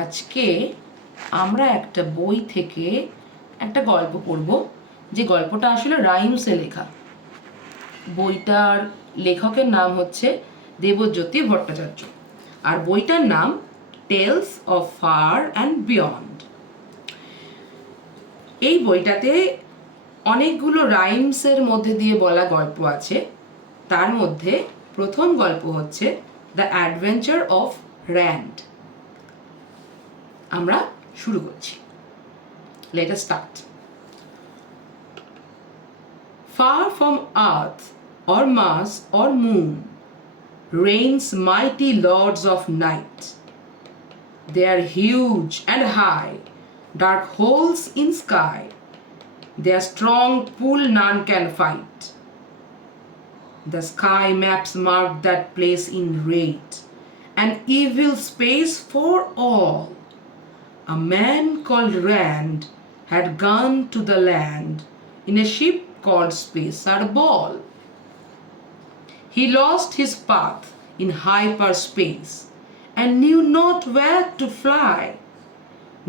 আজকে আমরা একটা বই থেকে একটা গল্প পড়ব, যে গল্পটা আসলে রাইমসে লেখা। বইটার লেখকের নাম হচ্ছে দেবজ্যোতি ভট্টাচার্য, আর বইটার নাম tales of far and beyond. এই বইটাতে অনেকগুলো রাইমসের মধ্যে দিয়ে বলা গল্প আছে। তার মধ্যে প্রথম গল্প হচ্ছে দ্য অ্যাডভেঞ্চার অফ র্যান্ড। আমরা শুরু করছি। Let us start. Far from earth or Mars or moon reigns mighty lords of night. They are huge and high, dark holes in sky. Their strong pull none can fight. The sky maps mark that place in red, an evil space for all. A man called Rand had gone to the land in a ship called Spacer Ball. He lost his path in hyperspace and knew not where to fly.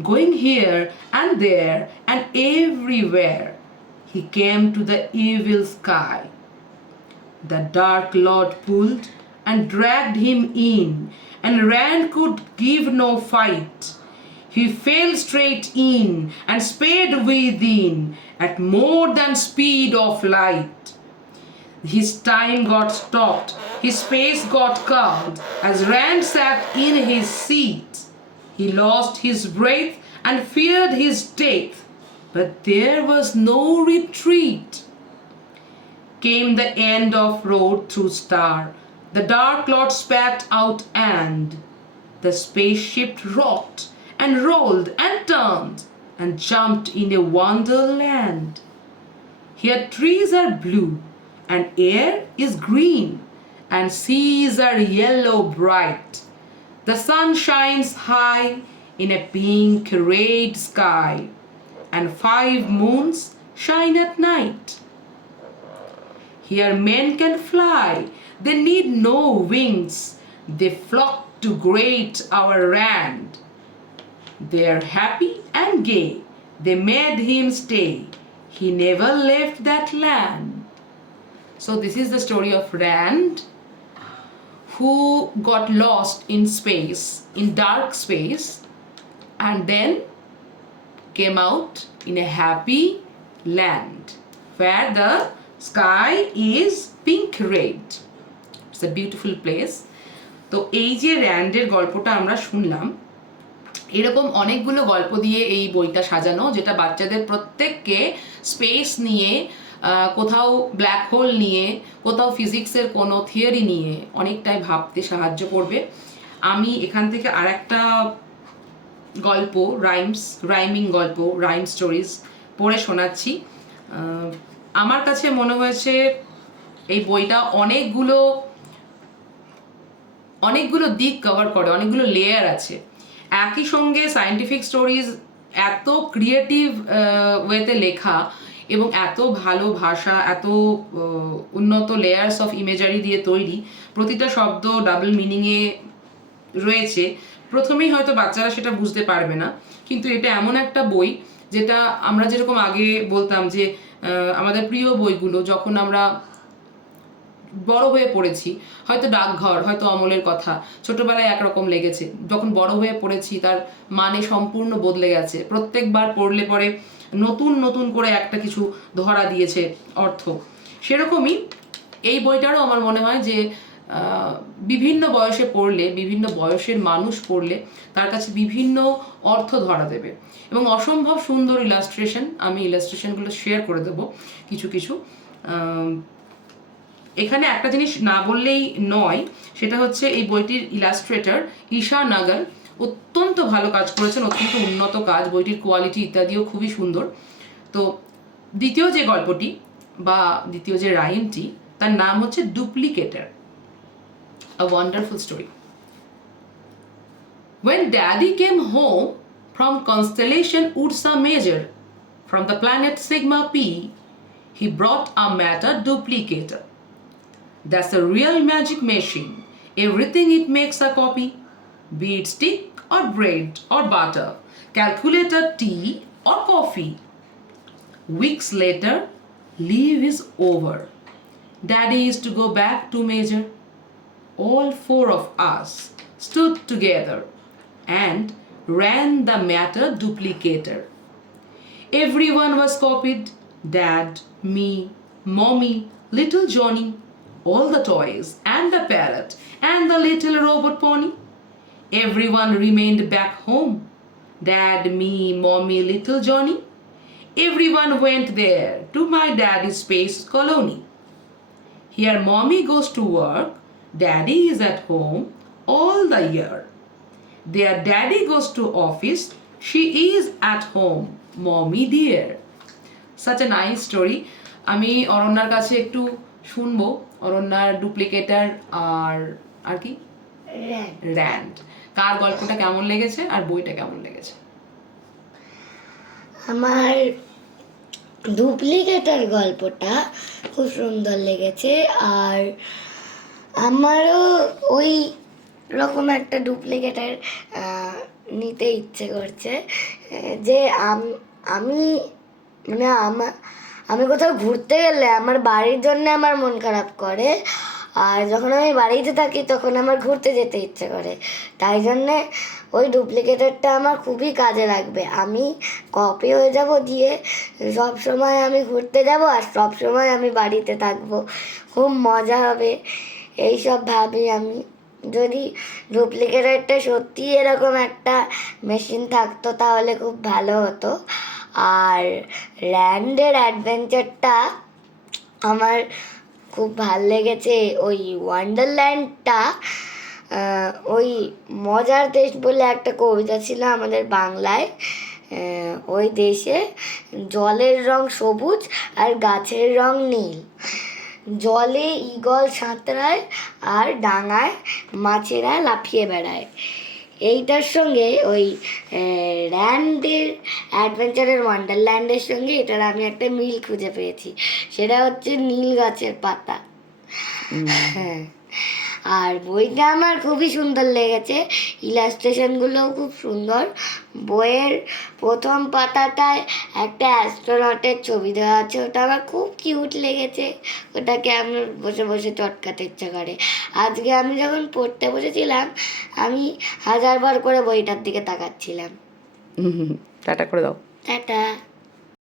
Going here and there and everywhere, he came to the evil sky. The Dark Lord pulled and dragged him in, and Rand could give no fight. He fell straight in and sped within at more than speed of light. His time got stopped, his pace got curved as Rand sat in his seat. He lost his breath and feared his death, but there was no retreat. Came the end of road through star, the Dark Lord spat out and the spaceship rocked and rolled and turned and jumped in a wonderland. Here trees are blue and air is green and seas are yellow bright. The sun shines high in a pink red sky, and 5 moons shine at night. Here men can fly, they need no wings, they flock to great our Rand. They are happy and gay, they made him stay, he never left that land. So this is the story of Rand, who got lost in space, in dark space, and then came out in a happy land where the sky is pink red. It's a beautiful place. তো এই যে র্যান্ডের গল্পটা আমরা শুনলাম, এরকম অনেকগুলো গল্প দিয়ে এই বইটা সাজানো, যেটা বাচ্চাদের প্রত্যেককে স্পেস নিয়ে, কোথাও ব্ল্যাক হোল নিয়ে, কোথাও ফিজিক্সের কোনো থিওরি নিয়ে অনেকটাই ভাবতে সাহায্য করবে। আমি এখান থেকে আর একটা গল্প, রাইমিং গল্প, রাইম স্টোরিজ পড়ে শোনাচ্ছি। আমার কাছে মনে হয়েছে এই বইটা অনেকগুলো দিক কভার করে, অনেকগুলো লেয়ার আছে। একই সঙ্গে সায়েন্টিফিক স্টোরিজ এত ক্রিয়েটিভ ওয়েতে লেখা এবং এত ভালো ভাষা, এত উন্নত লেয়ার্স অফ ইমেজারি দিয়ে তৈরি, প্রতিটা শব্দ ডাবল মিনিংয়ে রয়েছে। প্রথমেই হয়তো বাচ্চারা সেটা বুঝতে পারবে না, কিন্তু এটা এমন একটা বই যেটা আমরা যেরকম আগে বলতাম যে আমাদের প্রিয় বইগুলো যখন আমরা বড় হয়ে পড়েছি, হয়তো ডাকঘর, হয়তো অমলের কথা ছোটবেলায় একরকম লেগেছে, যখন বড় হয়ে পড়েছি তার মানে সম্পূর্ণ বদলে গেছে। প্রত্যেকবার পড়লে পরে নতুন নতুন করে একটা কিছু ধরা দিয়েছে অর্থ। সেরকমই এই বইটারও আমার মনে হয় যে বিভিন্ন বয়সে পড়লে, বিভিন্ন বয়সের মানুষ পড়লে তার কাছে বিভিন্ন অর্থ ধরা দেবে, এবং অসম্ভব সুন্দর ইলাস্ট্রেশন। আমি ইলাস্ট্রেশনগুলো শেয়ার করে দেবো কিছু কিছু। এখানে একটা জিনিস না বললেই নয়, সেটা হচ্ছে এই বইটির ইলাস্ট্রেটর ঈশা নাগাল অত্যন্ত ভালো কাজ করেছেন, অত্যন্ত উন্নত কাজ, বইটির কোয়ালিটি ইত্যাদিও খুবই সুন্দর। তো দ্বিতীয় যে গল্পটি বা দ্বিতীয় যে রাইমটি, তার নাম হচ্ছে ডুপ্লিকেটর, a wonderful story. When Daddy came home from constellation Ursa Major from the planet Sigma P, he brought a matter duplicator. That's a real magic machine. Everything it makes a copy, be it stick or bread or butter, calculator tea or coffee. Weeks later, leave is over. Daddy is to go back to Major. All four of us stood together and ran the matter duplicator. Everyone was copied: Dad, me, Mommy, little Johnny, all the toys, and the parrot, and the little robot pony. Everyone remained back home. Dad, me, Mommy, little Johnny. Everyone went there to my daddy's space colony. Here, Mommy goes to work, Daddy is at home all the year. There, Daddy goes to office, she is at home, Mommy dear. Such a nice story. আমি অরণ্যার কাছে একটু শুনবো অরণ্যার ডুপ্লিকেটার আর আর কি RAND কার গল্পটা কেমন লেগেছে আর বইটা কেমন লেগেছে? আমার ডুপ্লিকেটার গল্পটা খুব সুন্দর লেগেছে। আর আমারও ওই রকম একটা ডুপ্লিকেটার নিতে ইচ্ছে করছে। যে আমি মানে আমি কোথাও ঘুরতে গেলে আমার বাড়ির জন্য আমার মন খারাপ করে, আর যখন আমি বাড়িতে থাকি তখন আমার ঘুরতে যেতে ইচ্ছে করে। তাই জন্যে ওই ডুপ্লিকেটারটা আমার খুবই কাজে লাগবে। আমি কপি হয়ে যাব, দিয়ে সব সময় আমি ঘুরতে যাব আর সব সময় আমি বাড়িতে থাকবো, খুব মজা হবে এইসব ভাবি আমি। যদি ডুপ্লিকেটারটা সত্যি এরকম একটা মেশিন থাকতো তাহলে খুব ভালো হতো। আর র্যান্ডের অ্যাডভেঞ্চারটা আমার খুব ভাল লেগেছে। ওই ওয়ান্ডারল্যান্ডটা, ওই মজার দেশ বলে একটা কবিতা ছিল আমাদের বাংলায়। ওই দেশে জলের রং সবুজ আর গাছের রং নীল, জলে ঈগল সাঁতরায় আর ডাঙায় মাছেরা লাফিয়ে বেড়ায়। এইটার সঙ্গে ওই র্যান্ডের অ্যাডভেঞ্চারের ওয়ান্ডারল্যান্ডের সঙ্গে এটার আমি একটা মিল খুঁজে পেয়েছি, সেটা হচ্ছে নীল গাছের পাতা। হ্যাঁ, আর বইটা আমার খুবই সুন্দর লেগেছে, ইলাস্ট্রেশনগুলোও খুব সুন্দর। বইয়ের প্রথম পাতাটায় একটা অ্যাস্ট্রোনটের ছবি দেওয়া আছে, ওটা আমার খুব কিউট লেগেছে, ওটাকে আমার বসে বসে চটকাতে ইচ্ছে করে। আজকে আমি যখন পড়তে বসেছিলাম আমি 1000 বার করে বইটার দিকে তাকাচ্ছিলাম। টাটা করে দাও। টাটা।